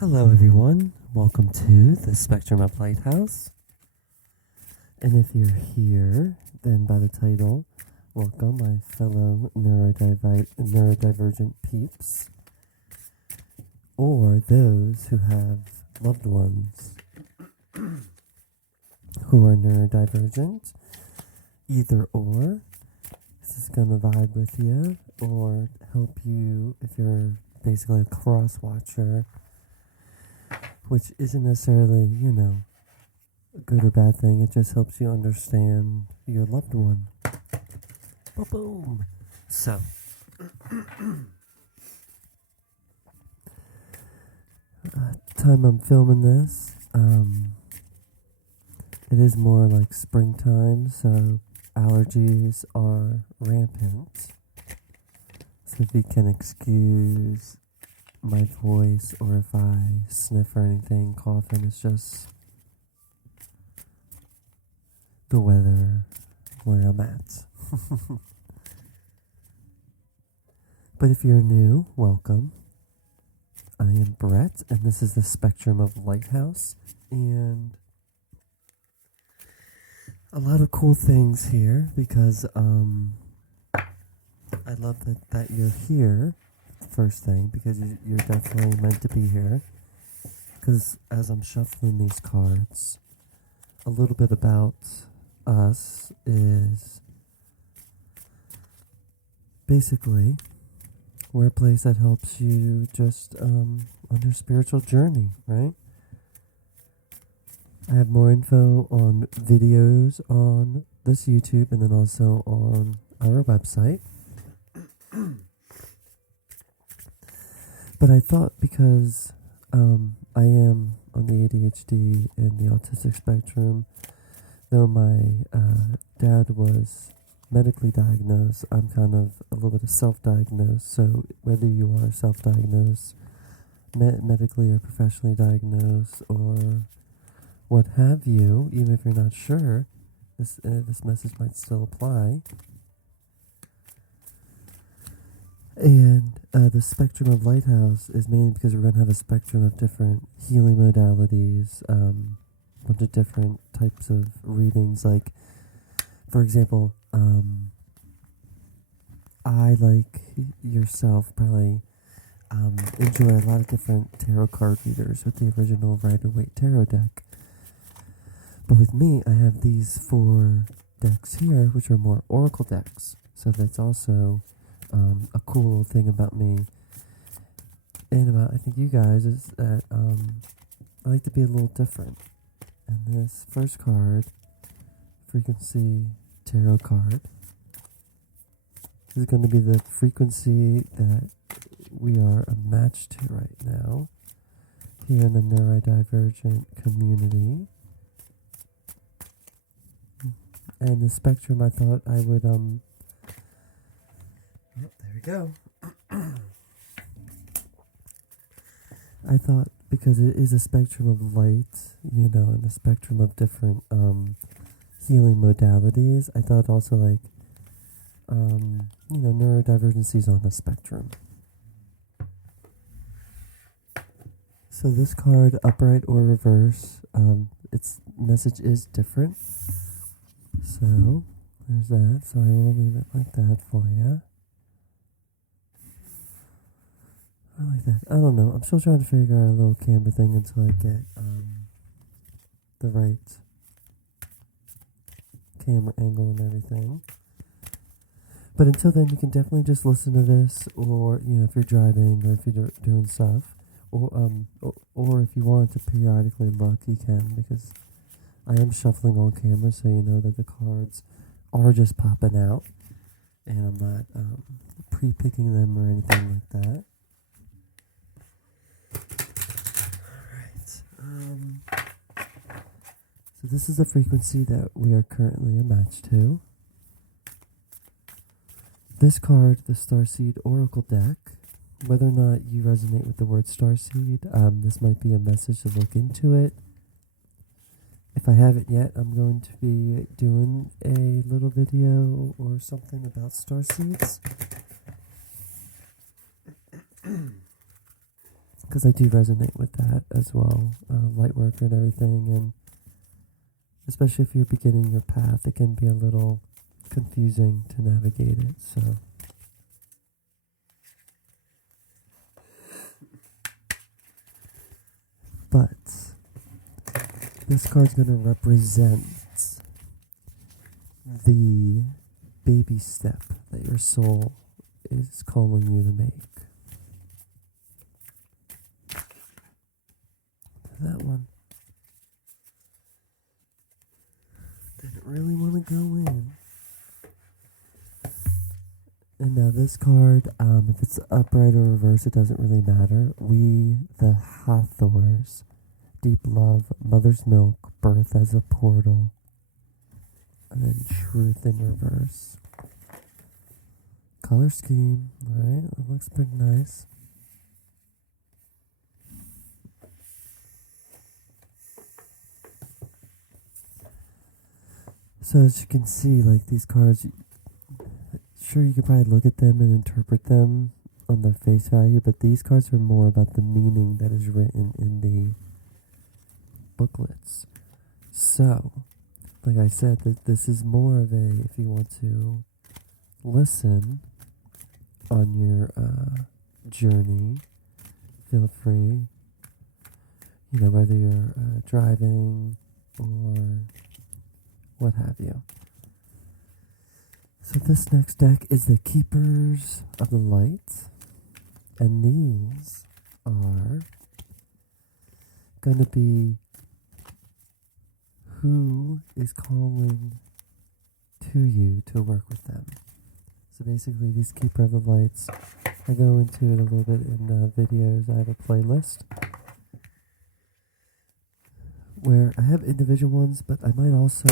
Hello, everyone. Welcome to the Spectrum of Lighthouse. And if you're here, then by the title, welcome my fellow neurodivergent peeps, or those who have loved ones who are neurodivergent. Either or. This is going to vibe with you or help you if you're basically a cross watcher, which isn't necessarily, a good or bad thing. It just helps you understand your loved one. Boom. So, time I'm filming this, it is more like springtime, so allergies are rampant. So if you can excuse my voice, or if I sniff or anything, coughing, it's just the weather where I'm at. But if you're new, welcome. I am Brett, and this is the Spectrum of Lighthouse, and a lot of cool things here because I love that you're here. First thing, because you're definitely meant to be here. Because as I'm shuffling these cards, a little bit about us is basically we're a place that helps you just on your spiritual journey, right? I have more info on videos on this YouTube and then also on our website. But I thought because I am on the ADHD and the autistic spectrum, though my dad was medically diagnosed, I'm kind of a little bit of self-diagnosed. So whether you are self-diagnosed, medically or professionally diagnosed, or what have you, even if you're not sure, this message might still apply. And the Spectrum of Lighthouse is mainly because we're going to have a spectrum of different healing modalities, a bunch of different types of readings. Like, for example, I, like yourself, probably enjoy a lot of different tarot card readers with the original Rider-Waite tarot deck. But with me, I have these 4 decks here, which are more oracle decks. So that's also a cool thing about me and about, I think, you guys, is that I like to be a little different. And this first card, Frequency Tarot card, is going to be the frequency that we are a match to right now here in the neurodivergent community. And the spectrum, I thought I would there we go. I thought because it is a spectrum of light, and a spectrum of different healing modalities, I thought also like, neurodivergency is on a spectrum. So this card, upright or reverse, its message is different. So there's that. So I will leave it like that for you. I like that. I don't know. I'm still trying to figure out a little camera thing until I get the right camera angle and everything. But until then, you can definitely just listen to this, or if you're driving or if you're doing stuff, or if you want to periodically look, you can, because I am shuffling on camera, so you know that the cards are just popping out, and I'm not pre-picking them or anything like that. So this is the frequency that we are currently a match to. This card, the Starseed Oracle deck, whether or not you resonate with the word Starseed, this might be a message to look into it. If I haven't yet, I'm going to be doing a little video or something about starseeds. because I do resonate with that as well, light work and everything, and especially if you're beginning your path, it can be a little confusing to navigate it, so. But this card's going to represent the baby step that your soul is calling you to make. That one didn't really want to go in. And now this card, if it's upright or reverse, it doesn't really matter. We, the Hathors, deep love, mother's milk, birth as a portal, and then truth in reverse. Color scheme, alright, that looks pretty nice. So as you can see, like these cards, sure you could probably look at them and interpret them on their face value, but these cards are more about the meaning that is written in the booklets. So, like I said, that this is more of a, if you want to listen on your journey, feel free, you know, whether you're driving or what have you. So this next deck is the Keepers of the Light, and these are going to be who is calling to you to work with them. So basically these Keeper of the Lights, I go into it a little bit in videos. I have a playlist where I have individual ones, but I might also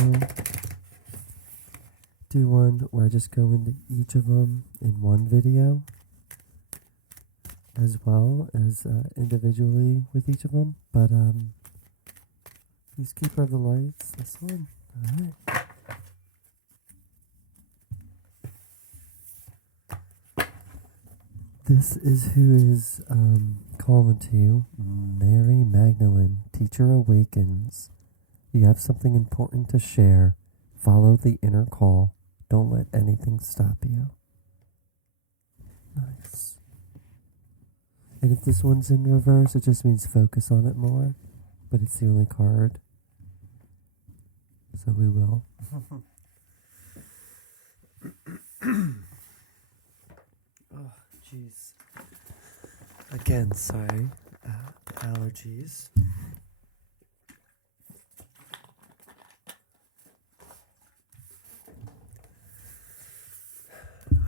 do one where I just go into each of them in one video, as well as individually with each of them. But these Keeper of the Lights, this one, alright. This is who is calling to you. Mary Magdalene, Teacher Awakens. You have something important to share. Follow the inner call. Don't let anything stop you. Nice. And if this one's in reverse, it just means focus on it more. But it's the only card. So we will. Oh, jeez. Again, sorry. Allergies.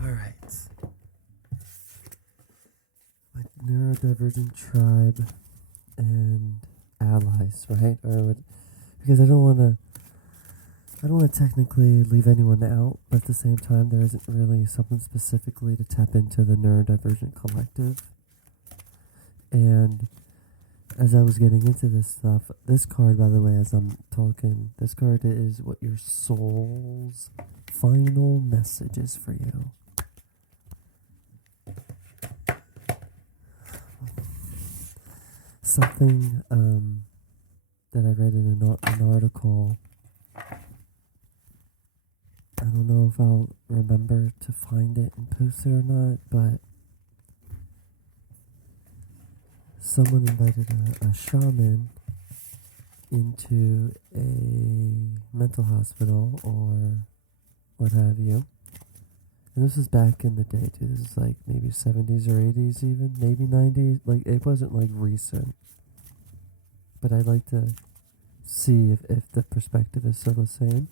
Alright. My neurodivergent tribe and allies, right? Because I don't want to technically leave anyone out, but at the same time, there isn't really something specifically to tap into the neurodivergent collective. And as I was getting into this stuff, this card, by the way, as I'm talking, this card is what your soul's final message is for you. Something that I read in an article. I don't know if I'll remember to find it and post it or not, but someone invited a shaman into a mental hospital or what have you. And this was back in the day, too. This is like maybe 70s or 80s even, maybe 90s. Like, it wasn't like recent. But I'd like to see if the perspective is still the same.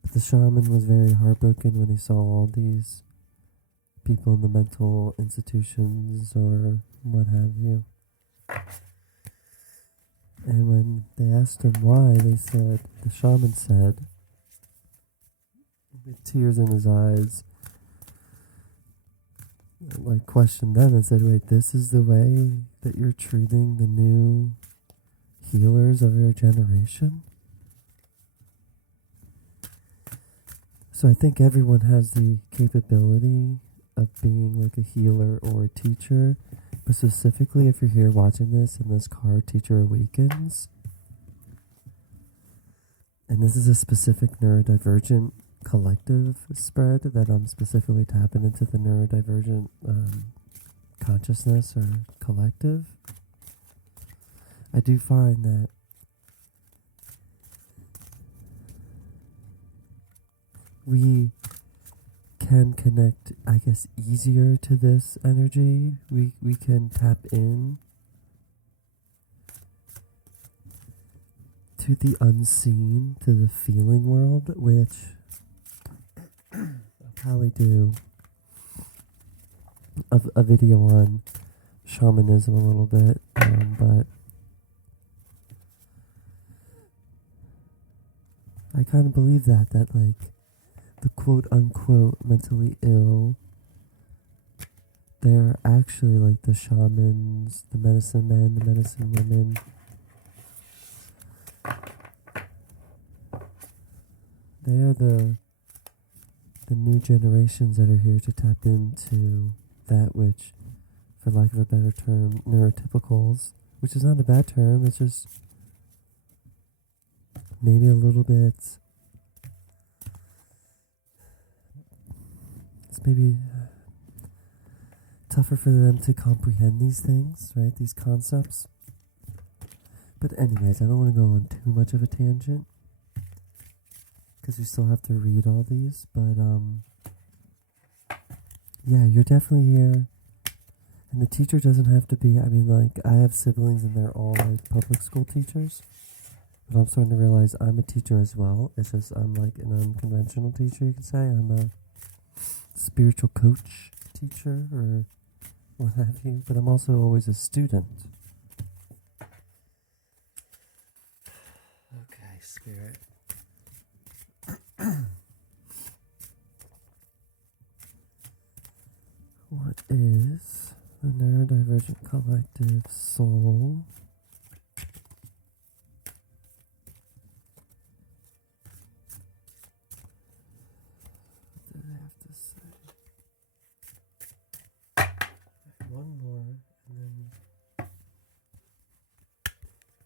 But the shaman was very heartbroken when he saw all these people in the mental institutions or what have you. And when they asked him why, the shaman said, with tears in his eyes, like questioned them and said, wait, this is the way that you're treating the new healers of your generation? So I think everyone has the capability of being like a healer or a teacher, but specifically if you're here watching this and this card Teacher Awakens, and this is a specific neurodivergent collective spread that I'm specifically tapping into the neurodivergent consciousness or collective, I do find that we can connect, I guess, easier to this energy. We can tap in to the unseen, to the feeling world, which I'll probably do a video on shamanism a little bit, but I kind of believe that like the quote-unquote mentally ill, they're actually like the shamans, the medicine men, the medicine women. They are the new generations that are here to tap into that which, for lack of a better term, neurotypicals, which is not a bad term, it's just maybe a little bit, it's maybe tougher for them to comprehend these things, right? These concepts. But anyways, I don't want to go on too much of a tangent, because we still have to read all these, but yeah, you're definitely here. And the teacher doesn't have to be, I mean, like, I have siblings and they're all like public school teachers, but I'm starting to realize I'm a teacher as well. It's just I'm like an unconventional teacher, you could say. I'm a spiritual coach teacher or what have you, but I'm also always a student. Okay, Spirit. What is the neurodivergent collective soul? What do they have to say? One more, and then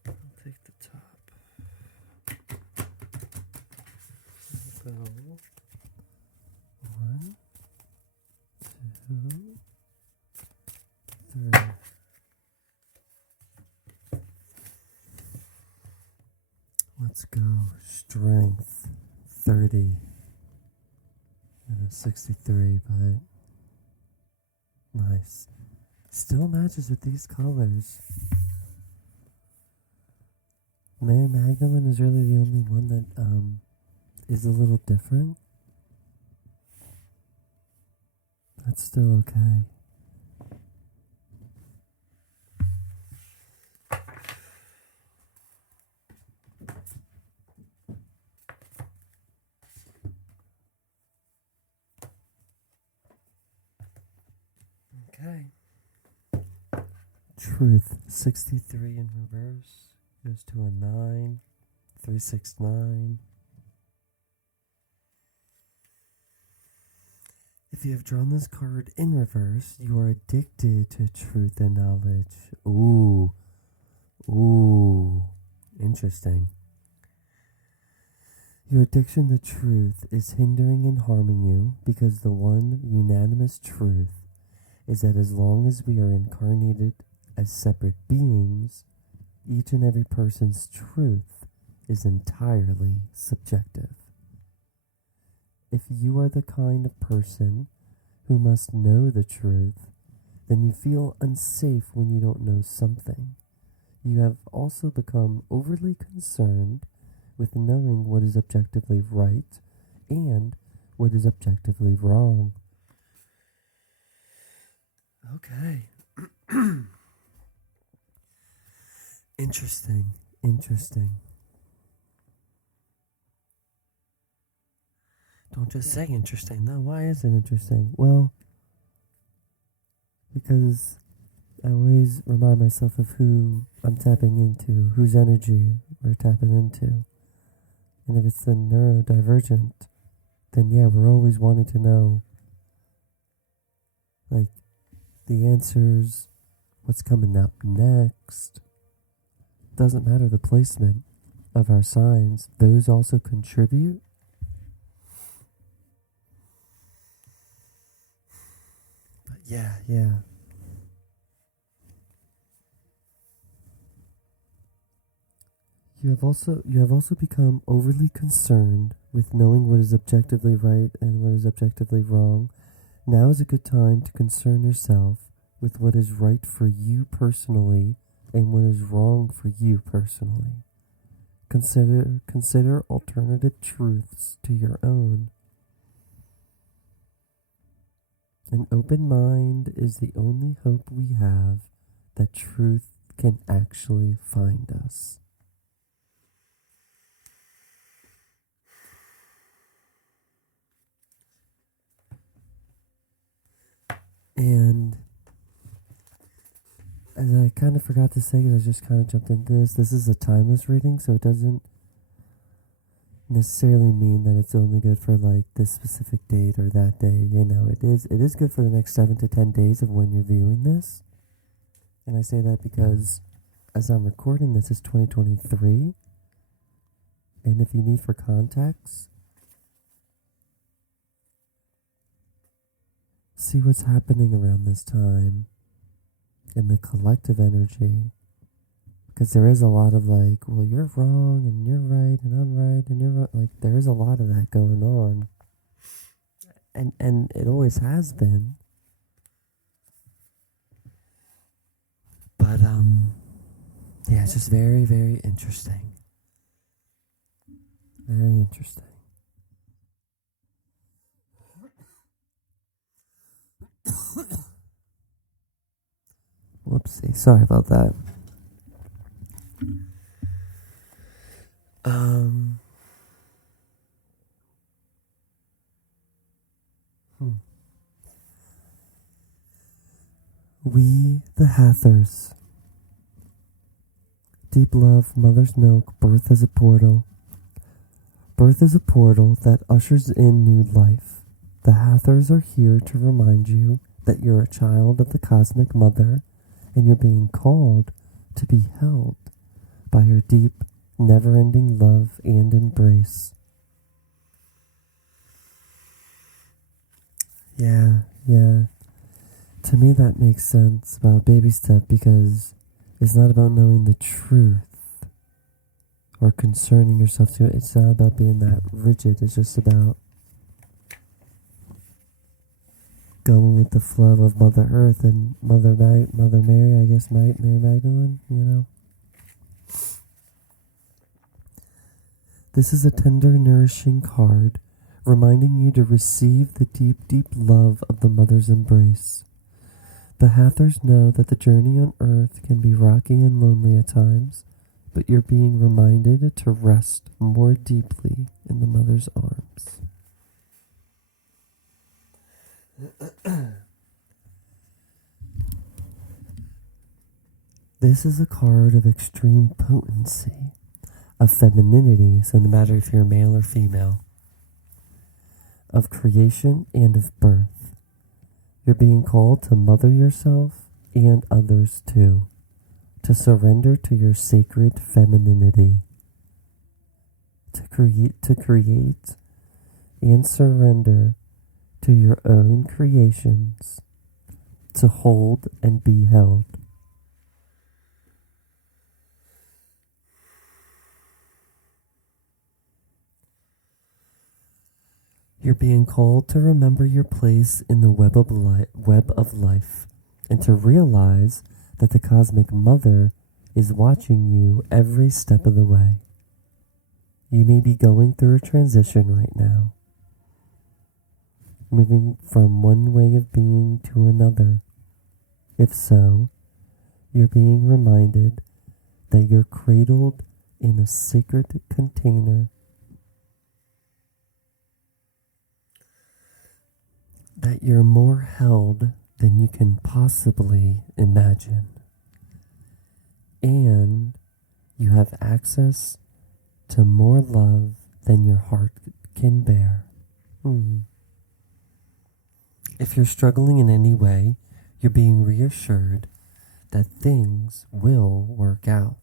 I'll take the top. So, 1, 2, 3. Let's go. Strength 30 and a 63, but nice. Still matches with these colors. Mary Magdalene is really the only one that is a little different. That's still okay. Okay. Truth 63 in reverse goes to a 9, 369. If you have drawn this card in reverse, you are addicted to truth and knowledge. Ooh. Interesting. Your addiction to truth is hindering and harming you because the one unanimous truth is that as long as we are incarnated as separate beings, each and every person's truth is entirely subjective. If you are the kind of person who must know the truth, then you feel unsafe when you don't know something. You have also become overly concerned with knowing what is objectively right and what is objectively wrong. Okay. Interesting. Don't just say interesting. No, why is it interesting? Well, because I always remind myself of who I'm tapping into, whose energy we're tapping into. And if it's the neurodivergent, then yeah, we're always wanting to know Like the answers, what's coming up next. Doesn't matter the placement of our signs, those also contribute. But yeah. You have also become overly concerned with knowing what is objectively right and what is objectively wrong. Now is a good time to concern yourself with what is right for you personally and what is wrong for you personally. Consider alternative truths to your own. An open mind is the only hope we have that truth can actually find us. And as I kind of forgot to say, because I just kind of jumped into this is a timeless reading, so it doesn't necessarily mean that it's only good for like this specific date or that day. You know, it is good for the next 7 to 10 days of when you're viewing this. And I say that because as I'm recording this, it's 2023. And if you need for context, see what's happening around this time in the collective energy. Because there is a lot of like, well, you're wrong and you're right and I'm right and you're right. Like, there is a lot of that going on. And it always has been. But, yeah, it's just very, very interesting. Very interesting. Whoopsie, sorry about that. We, the Hathors. Deep love, mother's milk, birth is a portal. Birth is a portal that ushers in new life. The Hathors are here to remind you that you're a child of the cosmic mother and you're being called to be held by her deep, never-ending love and embrace. Yeah. To me that makes sense about baby step because it's not about knowing the truth or concerning yourself to it. It's not about being that rigid. It's just about going with the flow of Mother Earth and Mother Mary, I guess, Mary Magdalene, you know. This is a tender, nourishing card reminding you to receive the deep, deep love of the mother's embrace. The Hathors know that the journey on Earth can be rocky and lonely at times, but you're being reminded to rest more deeply in the mother's arms. This is a card of extreme potency, of femininity, so no matter if you're male or female, of creation and of birth. You're being called to mother yourself and others too, to surrender to your sacred femininity, to create and surrender to your own creations, to hold and be held. You're being called to remember your place in the web of life and to realize that the cosmic mother is watching you every step of the way. You may be going through a transition right now, moving from one way of being to another. If so, you're being reminded that you're cradled in a sacred container, that you're more held than you can possibly imagine, and you have access to more love than your heart can bear. If you're struggling in any way, you're being reassured that things will work out.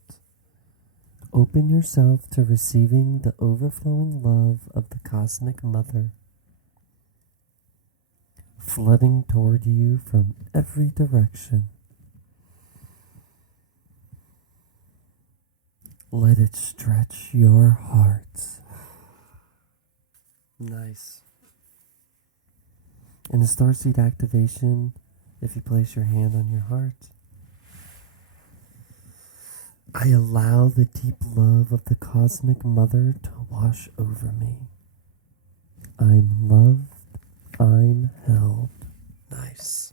Open yourself to receiving the overflowing love of the Cosmic Mother, flooding toward you from every direction. Let it stretch your heart. Nice. In the starseed activation, if you place your hand on your heart, I allow the deep love of the Cosmic Mother to wash over me. I'm loved. I'm held. Nice.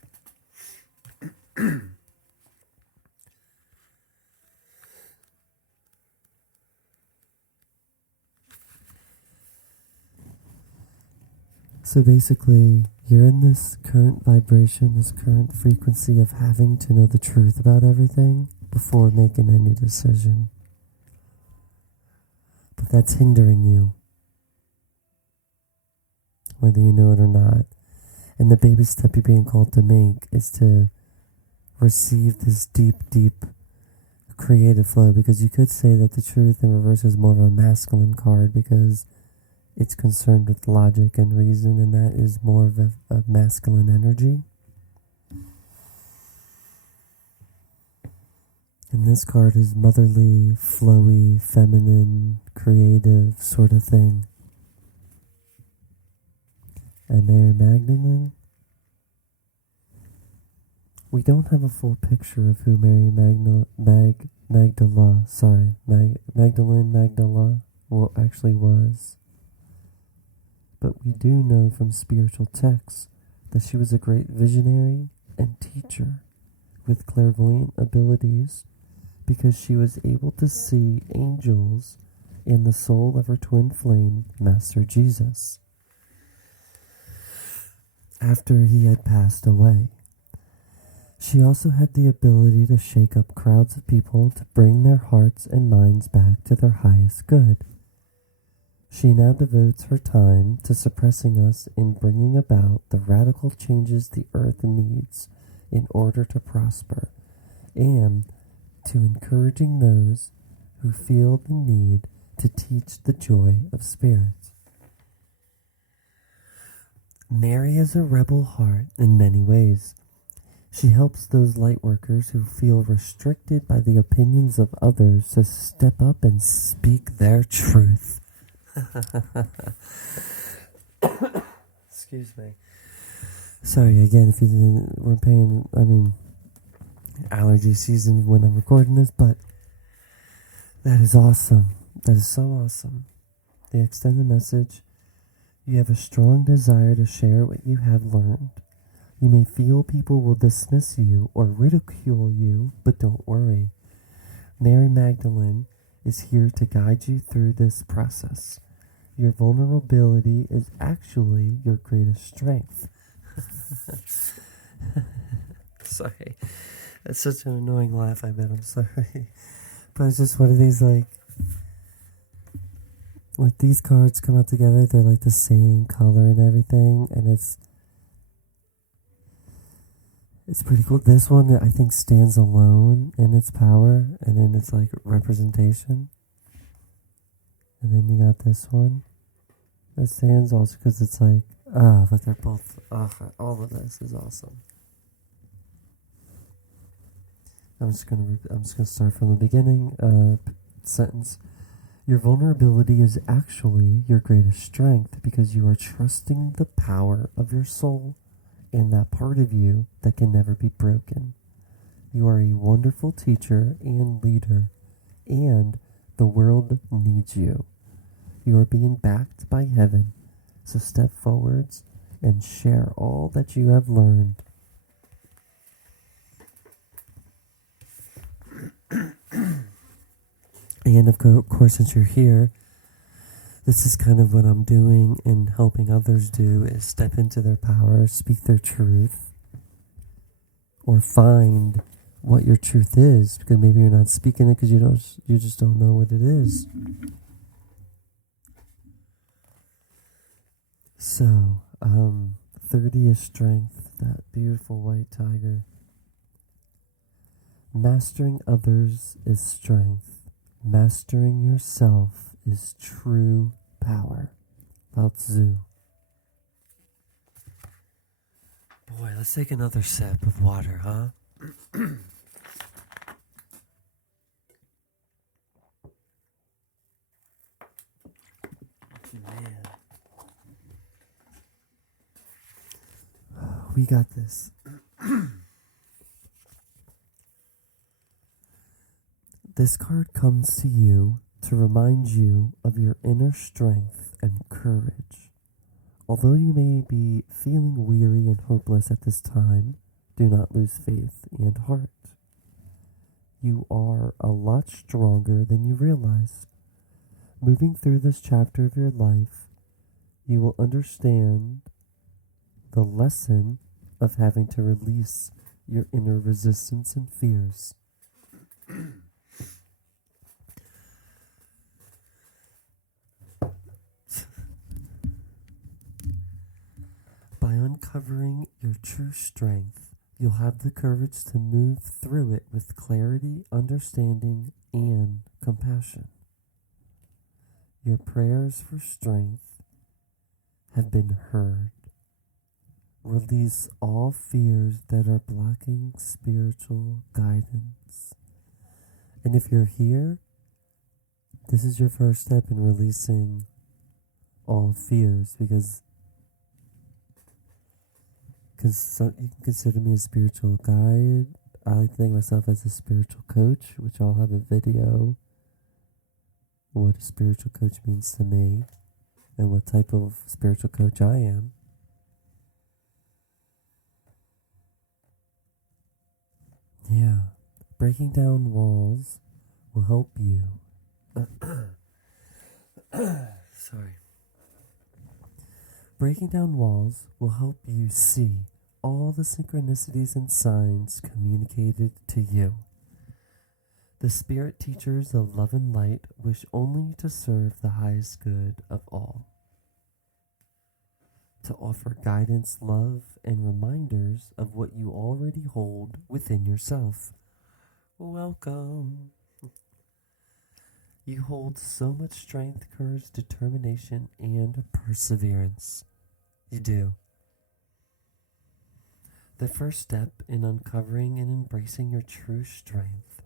So basically, you're in this current vibration, this current frequency of having to know the truth about everything before making any decision. But that's hindering you, whether you know it or not. And the baby step you're being called to make is to receive this deep, deep creative flow, because you could say that the truth in reverse is more of a masculine card because it's concerned with logic and reason, and that is more of a masculine energy. And this card is motherly, flowy, feminine, creative sort of thing. And Mary Magdalene, we don't have a full picture of who Mary Magdala actually was. But we do know from spiritual texts that she was a great visionary and teacher with clairvoyant abilities, because she was able to see angels in the soul of her twin flame, Master Jesus, after he had passed away. She also had the ability to shake up crowds of people to bring their hearts and minds back to their highest good. She now devotes her time to suppressing us in bringing about the radical changes the earth needs in order to prosper, and to encouraging those who feel the need to teach the joy of spirit. Mary is a rebel heart in many ways. She helps those light workers who feel restricted by the opinions of others to step up and speak their truth. Excuse me. Sorry again if you weren't paying, allergy season when I'm recording this, but that is awesome. That is so awesome. They extend the message. You have a strong desire to share what you have learned. You may feel people will dismiss you or ridicule you, but don't worry. Mary Magdalene is here to guide you through this process. Your vulnerability is actually your greatest strength. Sorry. That's such an annoying laugh, I bet. I'm sorry. But it's just one of these, like these cards come out together. They're like the same color and everything. And it's pretty cool. This one, I think, stands alone in its power and in its, like, representation. And then you got this one that stands also because it's like, but they're both, all of this is awesome. I'm just gonna start from the beginning. Sentence. Your vulnerability is actually your greatest strength because you are trusting the power of your soul and that part of you that can never be broken. You are a wonderful teacher and leader, and the world needs you. You are being backed by heaven, so step forwards and share all that you have learned. And of course, since you're here, this is kind of what I'm doing and helping others do, is step into their power, speak their truth, or find what your truth is, because maybe you're not speaking it because you just don't know what it is. So, 30 is strength, that beautiful white tiger. Mastering others is strength. Mastering yourself is true power. Lao Tzu. Boy, let's take another sip of water, huh? Man. We got this. This card comes to you to remind you of your inner strength and courage. Although you may be feeling weary and hopeless at this time, do not lose faith and heart. You are a lot stronger than you realize. Moving through this chapter of your life, you will understand the lesson of having to release your inner resistance and fears. By uncovering your true strength, you'll have the courage to move through it with clarity, understanding, and compassion. Your prayers for strength have been heard. Release all fears that are blocking spiritual guidance. And if you're here, this is your first step in releasing all fears, because you can consider me a spiritual guide. I like to think of myself as a spiritual coach, which I'll have a video what a spiritual coach means to me and what type of spiritual coach I am. Yeah, breaking down walls will help you. Sorry. Breaking down walls will help you see all the synchronicities and signs communicated to you. The spirit teachers of love and light wish only to serve the highest good of all, to offer guidance, love, and reminders of what you already hold within yourself. Welcome. You hold so much strength, courage, determination, and perseverance. You do. The first step in uncovering and embracing your true strength,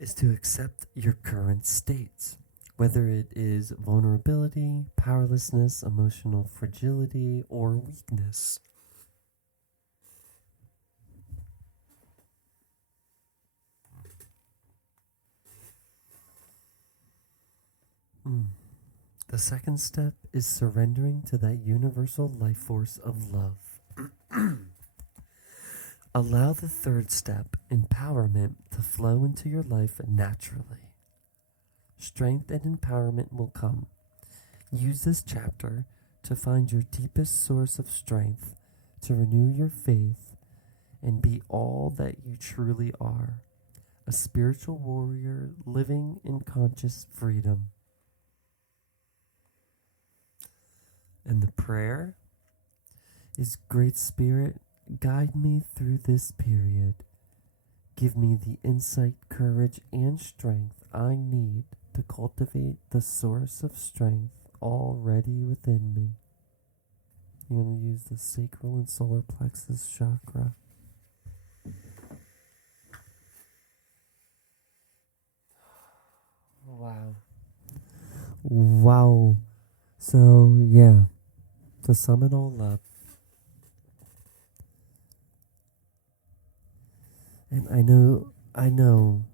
is to accept your current states, whether it is vulnerability, powerlessness, emotional fragility, or weakness. The second step is surrendering to that universal life force of love. Allow the third step, empowerment, to flow into your life naturally. Strength and empowerment will come. Use this chapter to find your deepest source of strength, to renew your faith, and be all that you truly are, a spiritual warrior living in conscious freedom. And the prayer is, Great Spirit, guide me through this period. Give me the insight, courage, and strength I need to cultivate the source of strength already within me. You're going to use the sacral and solar plexus chakra. Wow. So, yeah, to sum it all up, and I know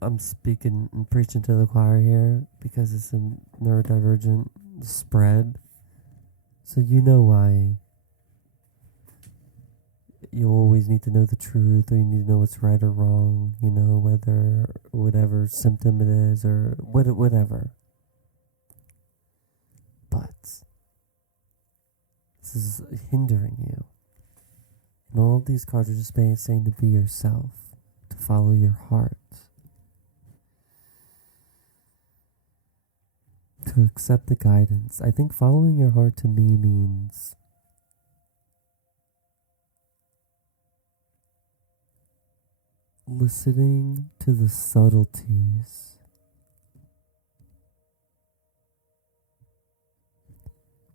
I'm speaking and preaching to the choir here because it's a neurodivergent spread. So you know why you always need to know the truth, or you need to know what's right or wrong, whether whatever symptom it is or whatever. But this is hindering you. And all of these cards are just saying to be yourself, to follow your heart. to accept the guidance. I think following your heart to me means listening to the subtleties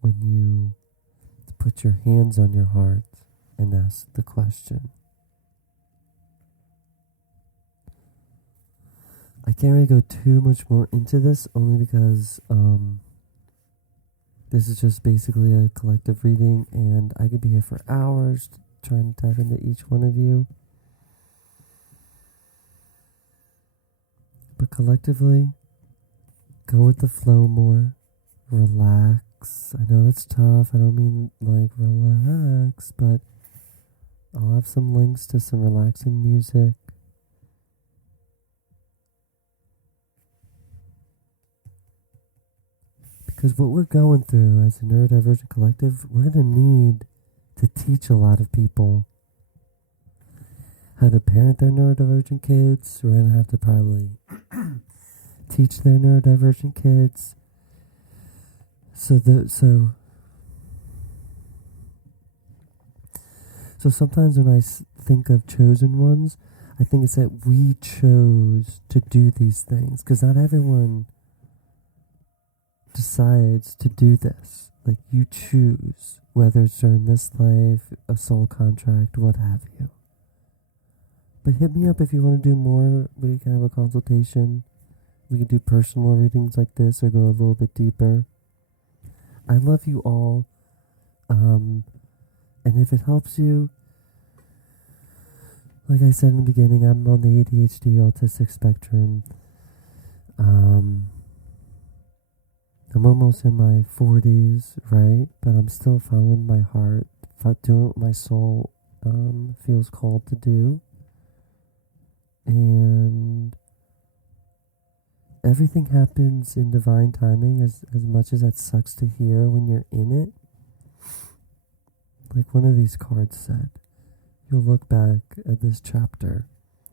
when you put your hands on your heart and ask the question. I can't really go too much more into this, only because this is just basically a collective reading, and I could be here for hours trying to dive into each one of you. But collectively, go with the flow more. Relax. I know that's tough. I don't mean like relax, but I'll have some links to some relaxing music. Because what we're going through as a neurodivergent collective, we're going to need to teach a lot of people how to parent their neurodivergent kids. We're going to have to probably teach their neurodivergent kids. So sometimes when I think of chosen ones, I think it's that we chose to do these things, because not everyone decides to do this. Like, you choose, whether it's during this life, a soul contract, what have you. But hit me up if you want to do more. We can have a consultation. We can do personal readings like this, or go a little bit deeper. I love you all. And if it helps you, like I said in the beginning, I'm on the ADHD autistic spectrum. I'm almost in my 40s, right? But I'm still following my heart, doing what my soul feels called to do. And everything happens in divine timing, as much as that sucks to hear when you're in it. Like one of these cards said, you'll look back at this chapter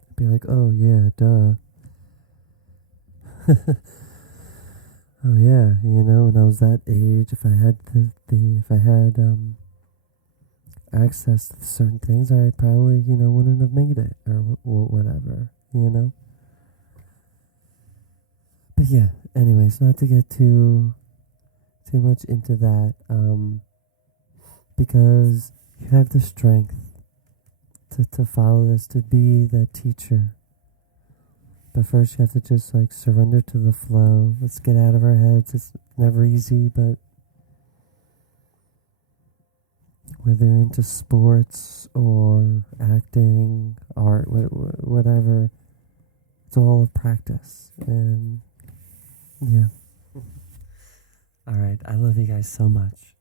and be like, oh yeah, duh. Oh yeah, when I was that age, if I had access to certain things, I probably, wouldn't have made it, or whatever, But yeah, anyways, not to get too much into that, because you have the strength to follow this, to be that teacher. But first you have to just surrender to the flow. Let's get out of our heads. It's never easy, but whether you're into sports or acting, art, whatever, it's all a practice. And yeah. All right. I love you guys so much.